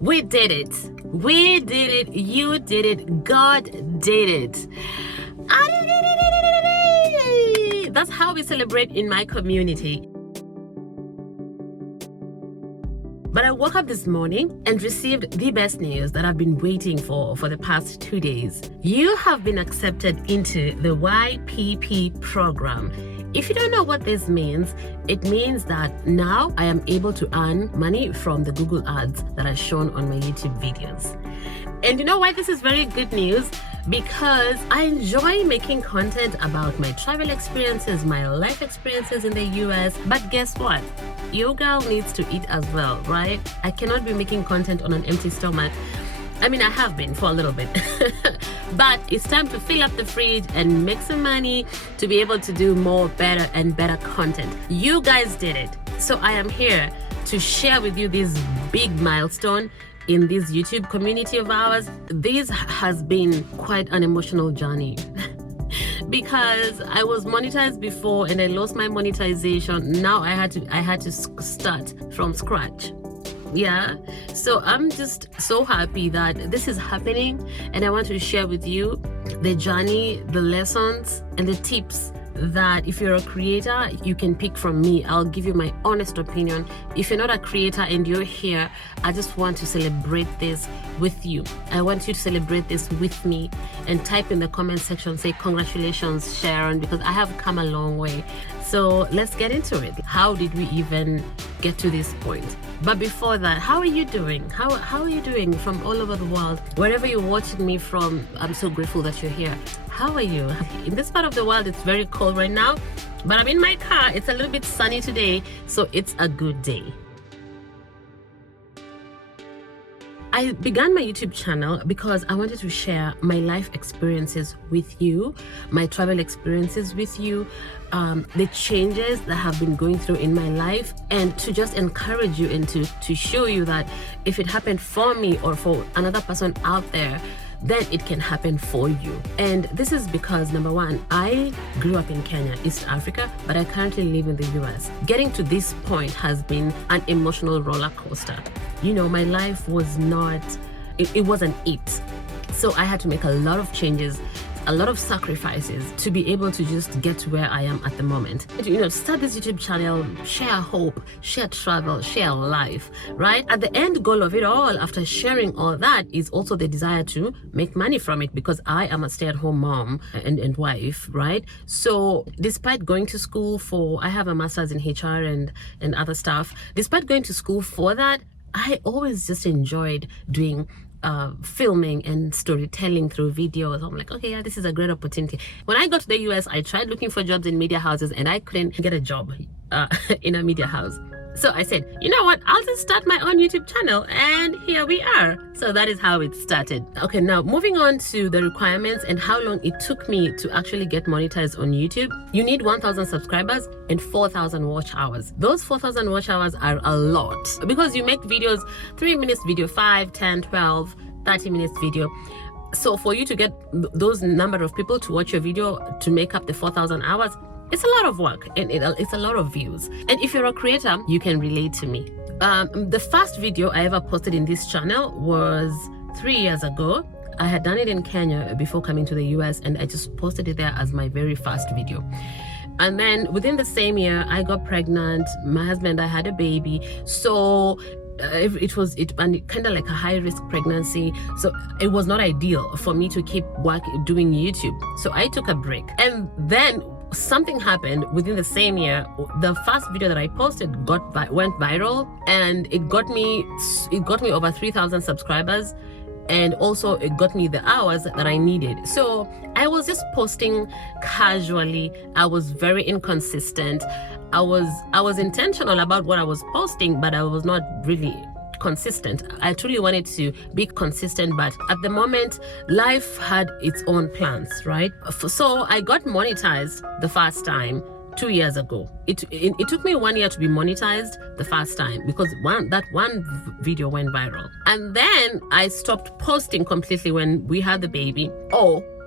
We did it. We did it. You did it. God did it. That's how we celebrate in my community. But I woke up this morning and received the best news that I've been waiting for the past 2 days. You have been accepted into the YPP program. If you don't know what this means, it means that now I am able to earn money from the Google ads that are shown on my YouTube videos. And you know why this is very good news? Because I enjoy making content about my travel experiences, my life experiences in the US. But guess what? Your girl needs to eat as well, right? I cannot be making content on an empty stomach. I mean, I have been for a little bit. But it's time to fill up the fridge and make some money to be able to do more, better and better content. You guys did it. So I am here to share with you this big milestone in this YouTube community of ours. This has been quite an emotional journey because I was monetized before and I lost my monetization. Now I had to start from scratch. Yeah, so I'm just so happy that this is happening, and I want to share with you the journey, the lessons and the tips that if you're a creator, you can pick from me. I'll give you my honest opinion. If you're not a creator and you're here, I just want to celebrate this with you. I want you to celebrate this with me and type in the comment section, say congratulations Sharon, because I have come a long way. So let's get into it. How did we even get to this point? But before that, how are you doing? How are you doing from all over the world? Wherever you're watching me from, I'm so grateful that you're here. How are you? In this part of the world, it's very cold right now, but I'm in my car. It's a little bit sunny today, so it's a good day. I began my YouTube channel because I wanted to share my life experiences with you, my travel experiences with you, the changes that I have been going through in my life, and to just encourage you and to show you that if it happened for me or for another person out there, then it can happen for you. And this is because, number one, I grew up in Kenya, East Africa, but I currently live in the US. Getting to this point has been an emotional roller coaster. You know, my life was not, it wasn't it. So I had to make a lot of changes, a lot of sacrifices to be able to just get to where I am at the moment. You know, start this YouTube channel, share hope, share travel, share life, right? At the end goal of it all, after sharing all that, is also the desire to make money from it, because I am a stay-at-home mom and wife, right? So despite going to school I have a master's in HR and other stuff, despite going to school for that, I always just enjoyed doing filming and storytelling through videos. I'm like, okay, yeah, this is a great opportunity. When I got to the US, I tried looking for jobs in media houses and I couldn't get a job in a media house. So I said, you know what, I'll just start my own YouTube channel, and here we are. So that is how it started. Okay, now moving on to the requirements and how long it took me to actually get monetized on YouTube. You need 1,000 subscribers and 4,000 watch hours. Those 4,000 watch hours are a lot because you make videos, 3 minutes video, 5, 10, 12, 30 minutes video. So for you to get those number of people to watch your video to make up the 4,000 hours, it's a lot of work and it's a lot of views. And if you're a creator, you can relate to me. The first video I ever posted in this channel was 3 years ago. I had done it in Kenya before coming to the US, and I just posted it there as my very first video. And then within the same year, I got pregnant. My husband, I had a baby. So it was kind of like a high-risk pregnancy, so it was not ideal for me to keep doing YouTube. So I took a break, and then something happened within the same year. The first video that I posted went viral, and it got me over 3,000 subscribers, and also it got me the hours that I needed. So I was just posting casually. I was very inconsistent. I was intentional about what I was posting, but I was not really consistent. I truly wanted to be consistent, but at the moment life had its own plans, right? So I got monetized the first time 2 years ago. It took me 1 year to be monetized the first time because that one video went viral, and then I stopped posting completely when we had the baby.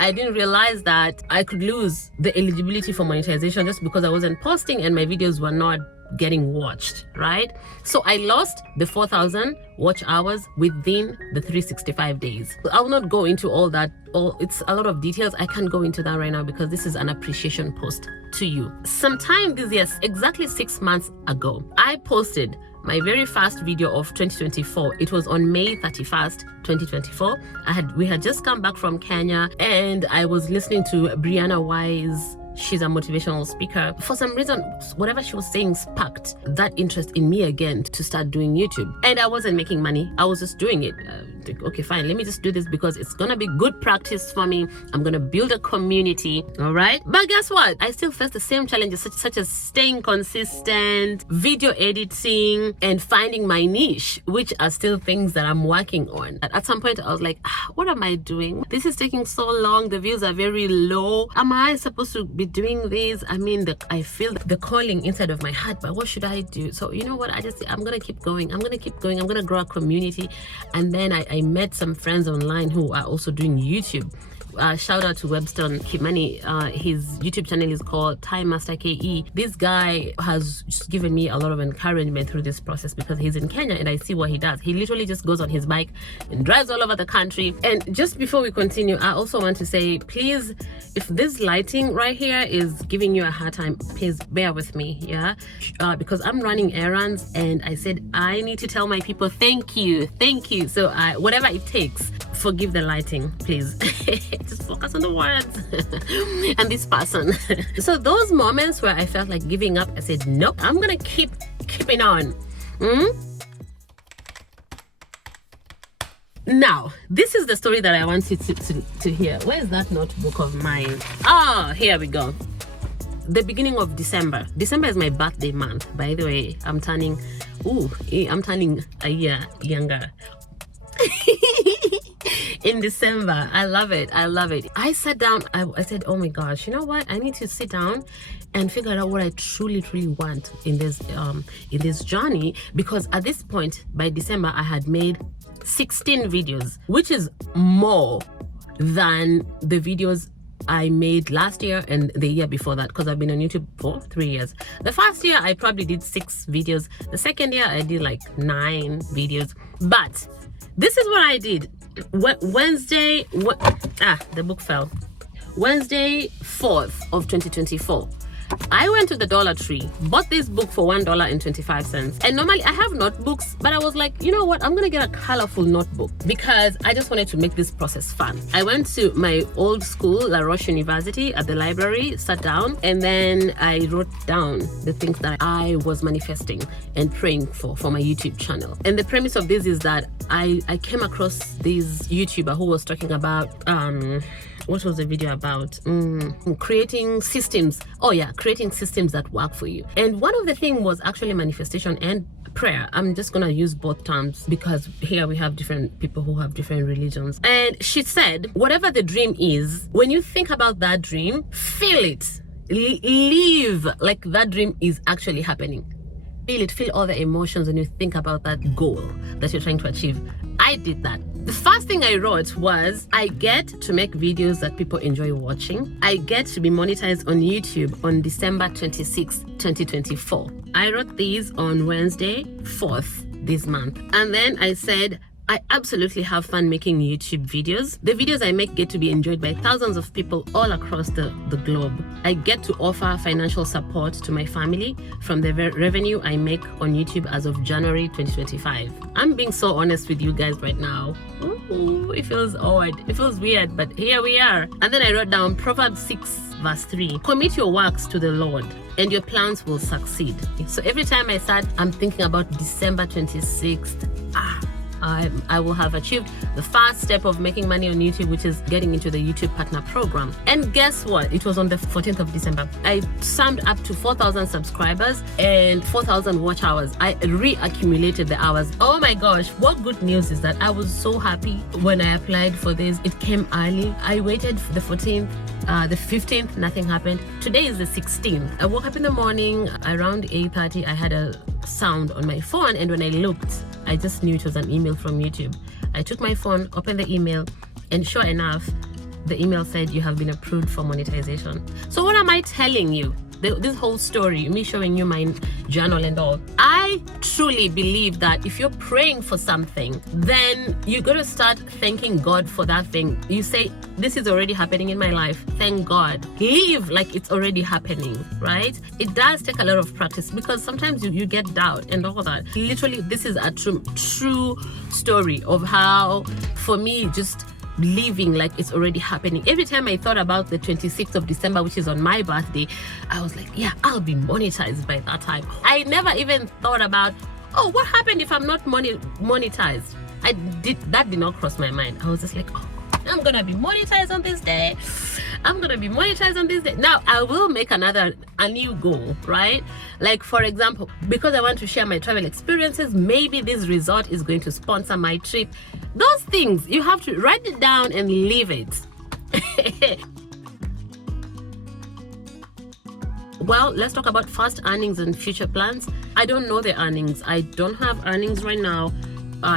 I didn't realize that I could lose the eligibility for monetization just because I wasn't posting and my videos were not getting watched, right? So I lost the 4,000 watch hours within the 365 days. I will not go into all that. It's a lot of details. I can't go into that right now because this is an appreciation post to you. Sometime this year, exactly 6 months ago, I posted my very first video of 2024. It was on May 31st, 2024. We had just come back from Kenya, and I was listening to Brianna Wise. She's a motivational speaker. For some reason, whatever she was saying sparked that interest in me again to start doing YouTube. And I wasn't making money. I was just doing it. Okay, fine, let me just do this because it's gonna be good practice for me. I'm gonna build a community, all right? But guess what? I still face the same challenges such as staying consistent, video editing, and finding my niche, which are still things that I'm working on. At some point, I was like, what am I doing? This is taking so long. The views are very low. Am I supposed to be doing this? I mean, I feel the calling inside of my heart, but what should I do? So you know what? I'm gonna keep going. I'm gonna grow a community. And then I met some friends online who are also doing YouTube. Shout out to Webston Kimani. His YouTube channel is called Time Master KE. This guy has just given me a lot of encouragement through this process because he's in Kenya and I see what he does. He literally just goes on his bike and drives all over the country. And just before we continue, I also want to say, please, if this lighting right here is giving you a hard time, please bear with me, yeah? Because I'm running errands and I said I need to tell my people thank you. So whatever it takes, forgive the lighting, please. Just focus on the words and this person. So those moments where I felt like giving up, I said, nope, I'm gonna keeping on. Now, this is the story that I want you to hear. Where is that notebook of mine? Oh, here we go. The beginning of December. December is my birthday month. By the way, I'm turning a year younger. In December. I love it. I sat down. I said, oh my gosh, you know what? I need to sit down and figure out what I truly want in this journey, because at this point, by December, I had made 16 videos, which is more than the videos I made last year and the year before that, because I've been on YouTube for 3 years. The first year I probably did 6 videos. The second year I did like 9 videos. But this is what I did. Wednesday, the book fell. Wednesday 4th of 2024. I went to the Dollar Tree, bought this book for $1.25. And normally I have notebooks, but I was like, you know what? I'm gonna get a colorful notebook because I just wanted to make this process fun. I went to my old school, La Roche University, at the library, sat down, and then I wrote down the things that I was manifesting and praying for my YouTube channel. And the premise of this is that I came across this YouTuber who was talking about what was the video about? Creating systems. Oh yeah, creating systems that work for you. And one of the things was actually manifestation and prayer. I'm just gonna use both terms because here we have different people who have different religions. And she said, whatever the dream is, when you think about that dream, feel it. Live like that dream is actually happening. Feel all the emotions when you think about that goal that you're trying to achieve. I did that. The first thing I wrote was, I get to make videos that people enjoy watching. I get to be monetized on YouTube on December 26, 2024. I wrote these on Wednesday 4th this month. And then I said, I absolutely have fun making YouTube videos. The videos I make get to be enjoyed by thousands of people all across the globe. I get to offer financial support to my family from the revenue I make on YouTube as of January 2025. I'm being so honest with you guys right now. Ooh, it feels odd. It feels weird, but here we are. And then I wrote down Proverbs 6 verse 3. Commit your works to the Lord and your plans will succeed. So every time I start, I'm thinking about December 26th. I will have achieved the first step of making money on YouTube, which is getting into the YouTube Partner Program. And guess what? It was on the 14th of December. I summed up to 4,000 subscribers and 4,000 watch hours. I reaccumulated the hours. Oh my gosh, what good news is that I was so happy when I applied for this. It came early. I waited for the 14th. The 15th, nothing happened. Today is the 16th. I woke up in the morning around 8:30. I had a sound on my phone, and when I looked, I just knew it was an email from YouTube. I took my phone, opened the email, and sure enough, the email said you have been approved for monetization. So what am I telling you? this whole story, me showing you my journal and all, I truly believe that if you're praying for something, then you got to start thanking God for that thing. You say, this is already happening in my life. Thank God. Live like it's already happening, right? It does take a lot of practice, because sometimes you get doubt and all that. Literally, this is a true story of how, for me, just living like it's already happening. Every time I thought about the 26th of December, which is on my birthday, I was like, yeah, I'll be monetized by that time. I never even thought about, oh, what happened if I'm not monetized? That did not cross my mind. I was just like, oh, I'm gonna be monetized on this day. I'm gonna be monetized on this day. Now I will make a new goal, right? Like, for example, because I want to share my travel experiences, maybe this resort is going to sponsor my trip. Those things, you have to write it down and leave it. Well, let's talk about first earnings and future plans. I don't know the earnings. I don't have earnings right now.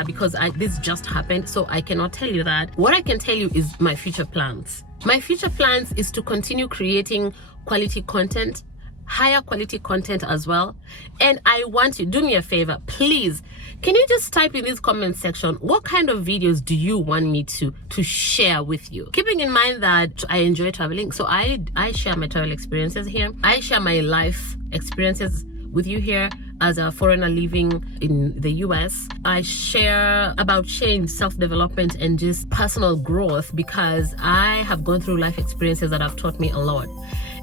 Because this just happened, so I cannot tell you that. What I can tell you is my future plans. My future plans is to continue creating quality content, higher quality content as well. And I want you, do me a favor, please, can you just type in this comment section, what kind of videos do you want me to share with you? Keeping in mind that I enjoy traveling, so I share my travel experiences here. I share my life experiences with you here as a foreigner living in the US. I share about change, self-development, and just personal growth, because I have gone through life experiences that have taught me a lot.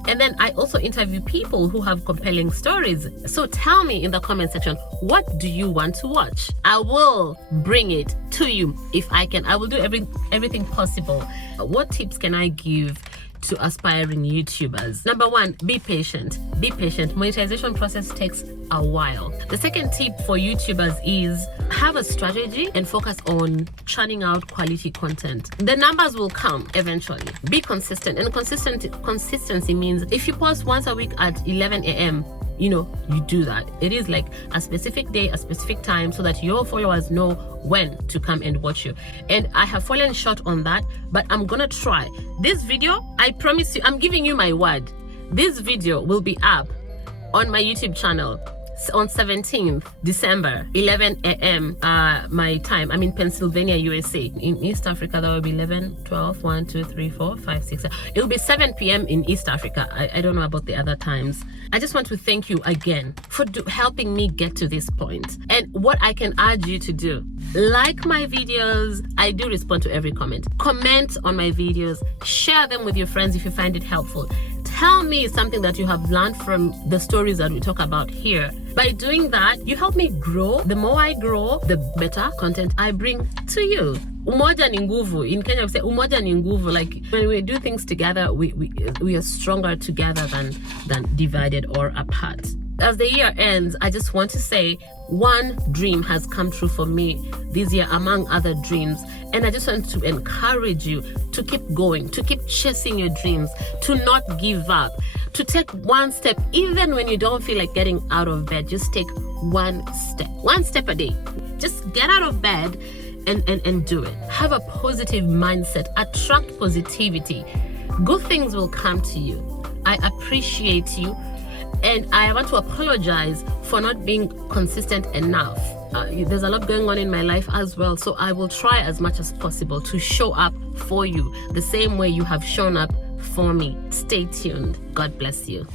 And then I also interview people who have compelling stories. So tell me in the comment section, what do you want to watch? I will bring it to you if I can. I will do everything possible. What tips can I give to aspiring YouTubers? Number one, be patient. Be patient. Monetization process takes a while. The second tip for YouTubers is have a strategy and focus on churning out quality content. The numbers will come eventually. Be consistent, and consistency means if you post once a week at 11 a.m., you do that. It is like a specific day, a specific time, so that your followers know when to come and watch you. And I have fallen short on that, but I'm gonna try. This video, I promise you, I'm giving you my word, this video will be up on my YouTube channel on 17th December, 11 a.m. My time. I'm in Pennsylvania, USA. In East Africa, that will be 11, 12, 1, 2, 3, 4, 5, 6. It will be 7 p.m. in East Africa. I don't know about the other times. I just want to thank you again for helping me get to this point. And what I can urge you to do, like my videos. I do respond to every comment. Comment on my videos. Share them with your friends if you find it helpful. Tell me something that you have learned from the stories that we talk about here. By doing that, you help me grow. The more I grow, the better content I bring to you. Umoja ni nguvu. In Kenya, we say umoja ni nguvu. Like, when we do things together, we are stronger together than divided or apart. As the year ends, I just want to say one dream has come true for me this year, among other dreams. And I just want to encourage you to keep going, to keep chasing your dreams, to not give up, to take one step, even when you don't feel like getting out of bed. Just take one step a day. Just get out of bed and do it. Have a positive mindset, attract positivity. Good things will come to you. I appreciate you. And I want to apologize for not being consistent enough. There's a lot going on in my life as well, so I will try as much as possible to show up for you the same way you have shown up for me. Stay tuned. God bless you.